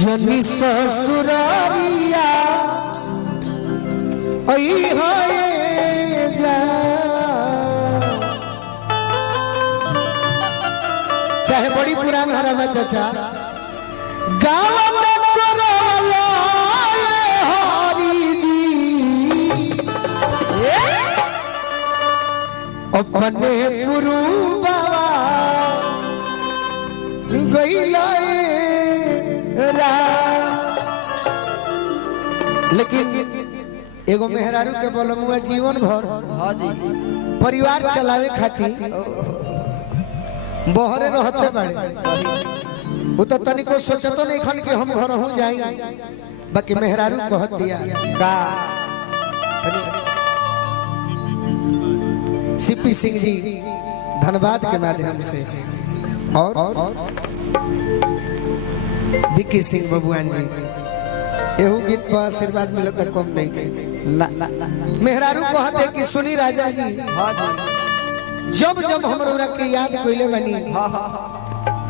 जनी ससुरारिया चाहे बड़ी पुरान हरा में चाचा गाँव में करला हरी जी अपने पुरुबा गईला लेकिन एगो मेहरारू के बोलमुआ जीवन भर परिवार चलावे खातिर बहरे रहते बड़े वो तो तनिको सोचतो नहीं खन कि हम घर हो जाई बाकी मेहरारू कहत दिया का सीपी सिंह जी धन्यवाद के माध्यम से और विक्की सिंह बबुआन जी एहू गीत पर आशीर्वाद मिलत कम नहीं के मेहरारू कहते कि सुनी राजा जी जब जब हम रोरा के याद कइले बनी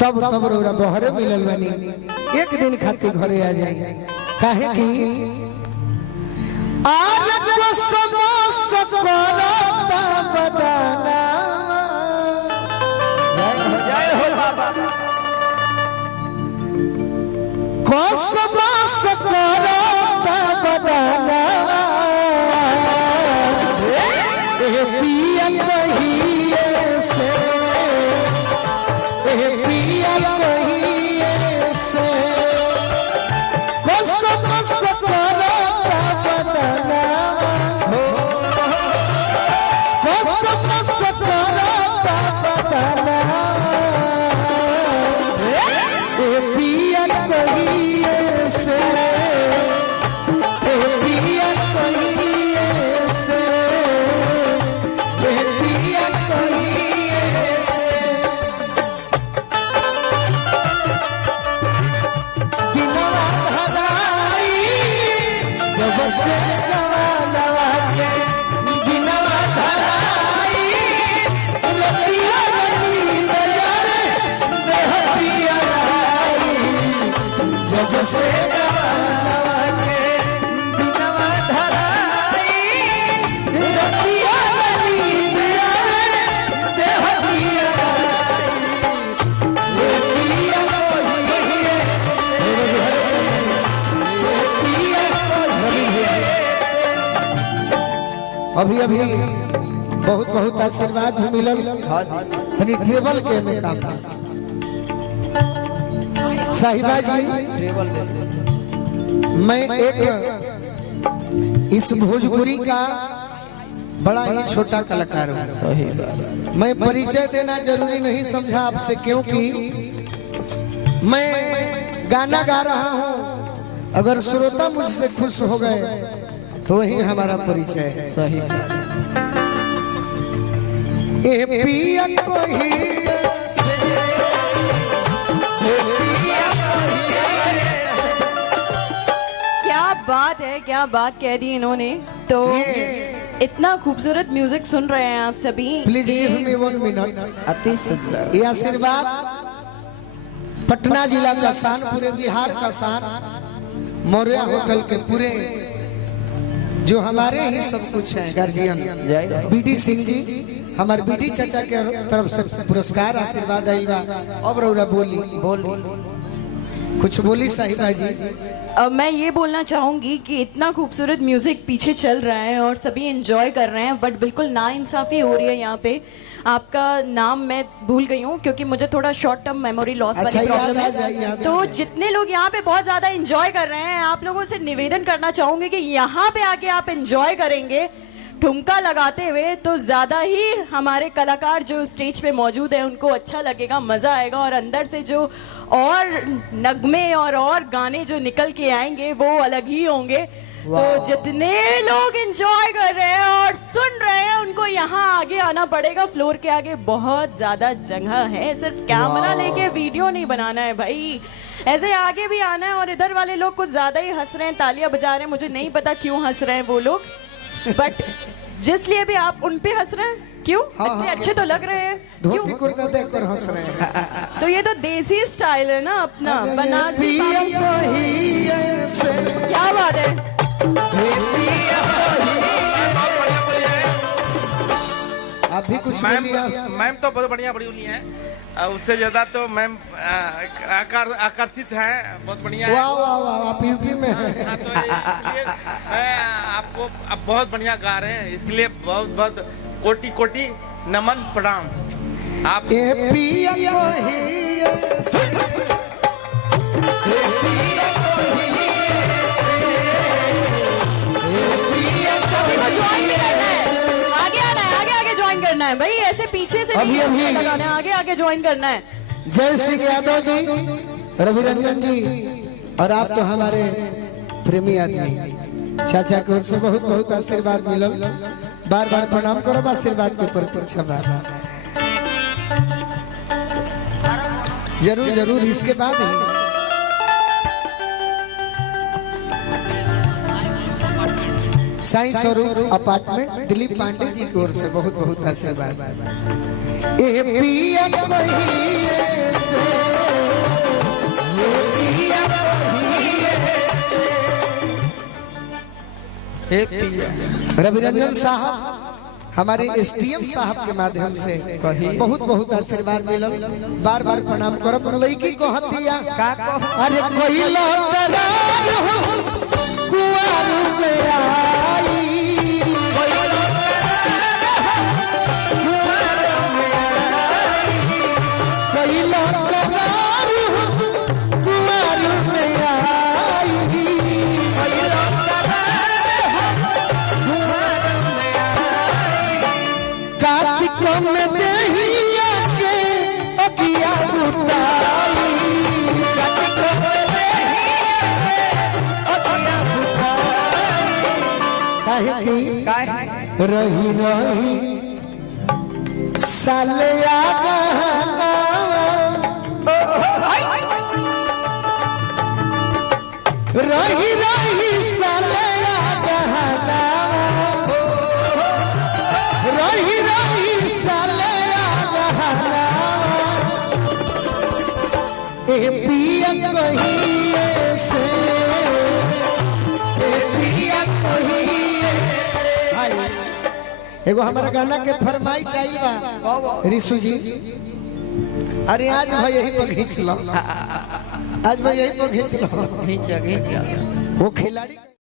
तब तब रोरा बहरे मिलल बनी एक दिन खातिर घरे आ जाई काहे कि आज को समोसा करता बदाना जय हो बाबा को समोसा करता बदाना ए पिया कहिए से ए पिया कहिए से को समोसा करता बदाना को समोसा करता बदाना ए पिया कहिए से से जवानवा के बिनवा धराई रतिया रनी दयारे देह पिया जब से जवानवा के बिनवा धराई रतिया रनी दयारे देह पिया अभी अभी बहुत बहुत आशीर्वाद भी मिलल तनी टेबल के में काम साहिबा जी मैं एक इस भोजपुरी का बड़ा ही छोटा कलाकार हूँ। मैं परिचय देना जरूरी नहीं समझा आपसे क्योंकि मैं गाना गा रहा हूँ अगर श्रोता मुझसे खुश हो गए तो वही हमारा परिचय है। सही ए पिया कोही क्या बात कह दी इन्होंने। तो इतना खूबसूरत म्यूजिक सुन रहे हैं आप सभी। Please give me 1 minute. अति सुंदर ये आशीर्वाद पटना जिला का शान, पूरे बिहार का शान, मौर्य होटल के पूरे जो हमारे ही सब कुछ है गार्जियन बीडी सिंह जी, हमारे बीडी चाचा के तरफ से पुरस्कार आशीर्वाद आएगा। अब रौरा बोली कुछ बोली साहिबा जी। अब मैं ये बोलना चाहूंगी कि इतना खूबसूरत म्यूजिक पीछे चल रहा है और सभी एंजॉय कर रहे हैं, बट बिल्कुल नाइंसाफी हो रही है यहाँ पे। आपका नाम मैं भूल गई हूँ क्योंकि मुझे थोड़ा शॉर्ट टर्म मेमोरी लॉस वाली प्रॉब्लम है। तो जितने लोग यहाँ पे बहुत ज्यादा एंजॉय कर रहे हैं, आप लोगों से निवेदन करना चाहूंगी कि यहाँ पे आके आप एंजॉय करेंगे ठुमका लगाते हुए तो ज्यादा ही हमारे कलाकार जो स्टेज पे मौजूद है उनको अच्छा लगेगा, मजा आएगा और अंदर से जो और नगमे और गाने जो निकल के आएंगे वो अलग ही होंगे। तो जितने लोग एंजॉय कर रहे हैं और सुन रहे हैं उनको यहाँ आगे आना पड़ेगा। फ्लोर के आगे बहुत ज्यादा जगह है, सिर्फ कैमरा लेके वीडियो नहीं बनाना है भाई, ऐसे आगे भी आना है। और इधर वाले लोग कुछ ज्यादा ही हंस रहे हैं, तालियां बजा रहे हैं, मुझे नहीं पता क्यों हंस रहे हैं वो लोग, बट जिस लिए भी आप उन पे हंस रहे हैं क्यों? हाँ, इतने हाँ। अच्छे तो लग रहे हैं। धोती क्यों? कुर्ता देखकर हंस रहे हैं। तो ये तो देसी स्टाइल है ना अपना, बनारसी पागल। क्या बात है। आप भी कुछ बोलिए। मैम तो बहुत बढ़िया बड़ी उनी है, उससे ज्यादा तो मैम आकर्षित हैं, बहुत बढ़िया है। वाह वाह वाह, आप यूपी में हैं। हाँ, तो इसलिए मैं आपको अब बहुत बढ़िया गा रहे हैं, इसलिए बहुत बहुत कोटि कोटि नमन प्रणाम। आप ए पिया कहिए से, ज्वाइन भी करना है, आगे आना है, आगे आगे ज्वाइन करना है भाई, ऐसे पीछे से अभी- नहीं अभी। लगाना है, आगे आगे ज्वाइन करना है। जय सिंह यादव जी, रवि रंजन जी, और आप तो हमारे प्रेमी आदमी। चाचा की ओर से बहुत बहुत आशीर्वाद मिलल, बार बार प्रणाम करो, आशीर्वाद के प्रतीक्षा बा। जरूर जरूर, इसके बाद ही साईं स्वरूप अपार्टमेंट दिलीप पांडे जी की ओर से बहुत बहुत आशीर्वाद। ए पिया कहिए से, रवि रंजन साहब हमारे एसडीएम साहब के माध्यम से बहुत बहुत आशीर्वाद मिलल, बार बार प्रणाम करब। लड़की को हतिया अरे कोई लौटरार हो कुंवर में आई, कोई लौटरार हो कुंवर में आई, कार्तिक में देहिया के अगिया बुताई, कार्तिक में देहिया के अगिया बुताई, काहे रही रही सालिया गहना, रही रही सालिया गहना, रही रही सालिया गहना, ए पिया कहिए से, ए पिया कहिए। हाय, एगो हमारा गाना के फरमाइश आई बा रिशु जी। अरे आज भाई यही पर खींच लो, आज भाई यही पर खींच लो। वो खिलाड़ी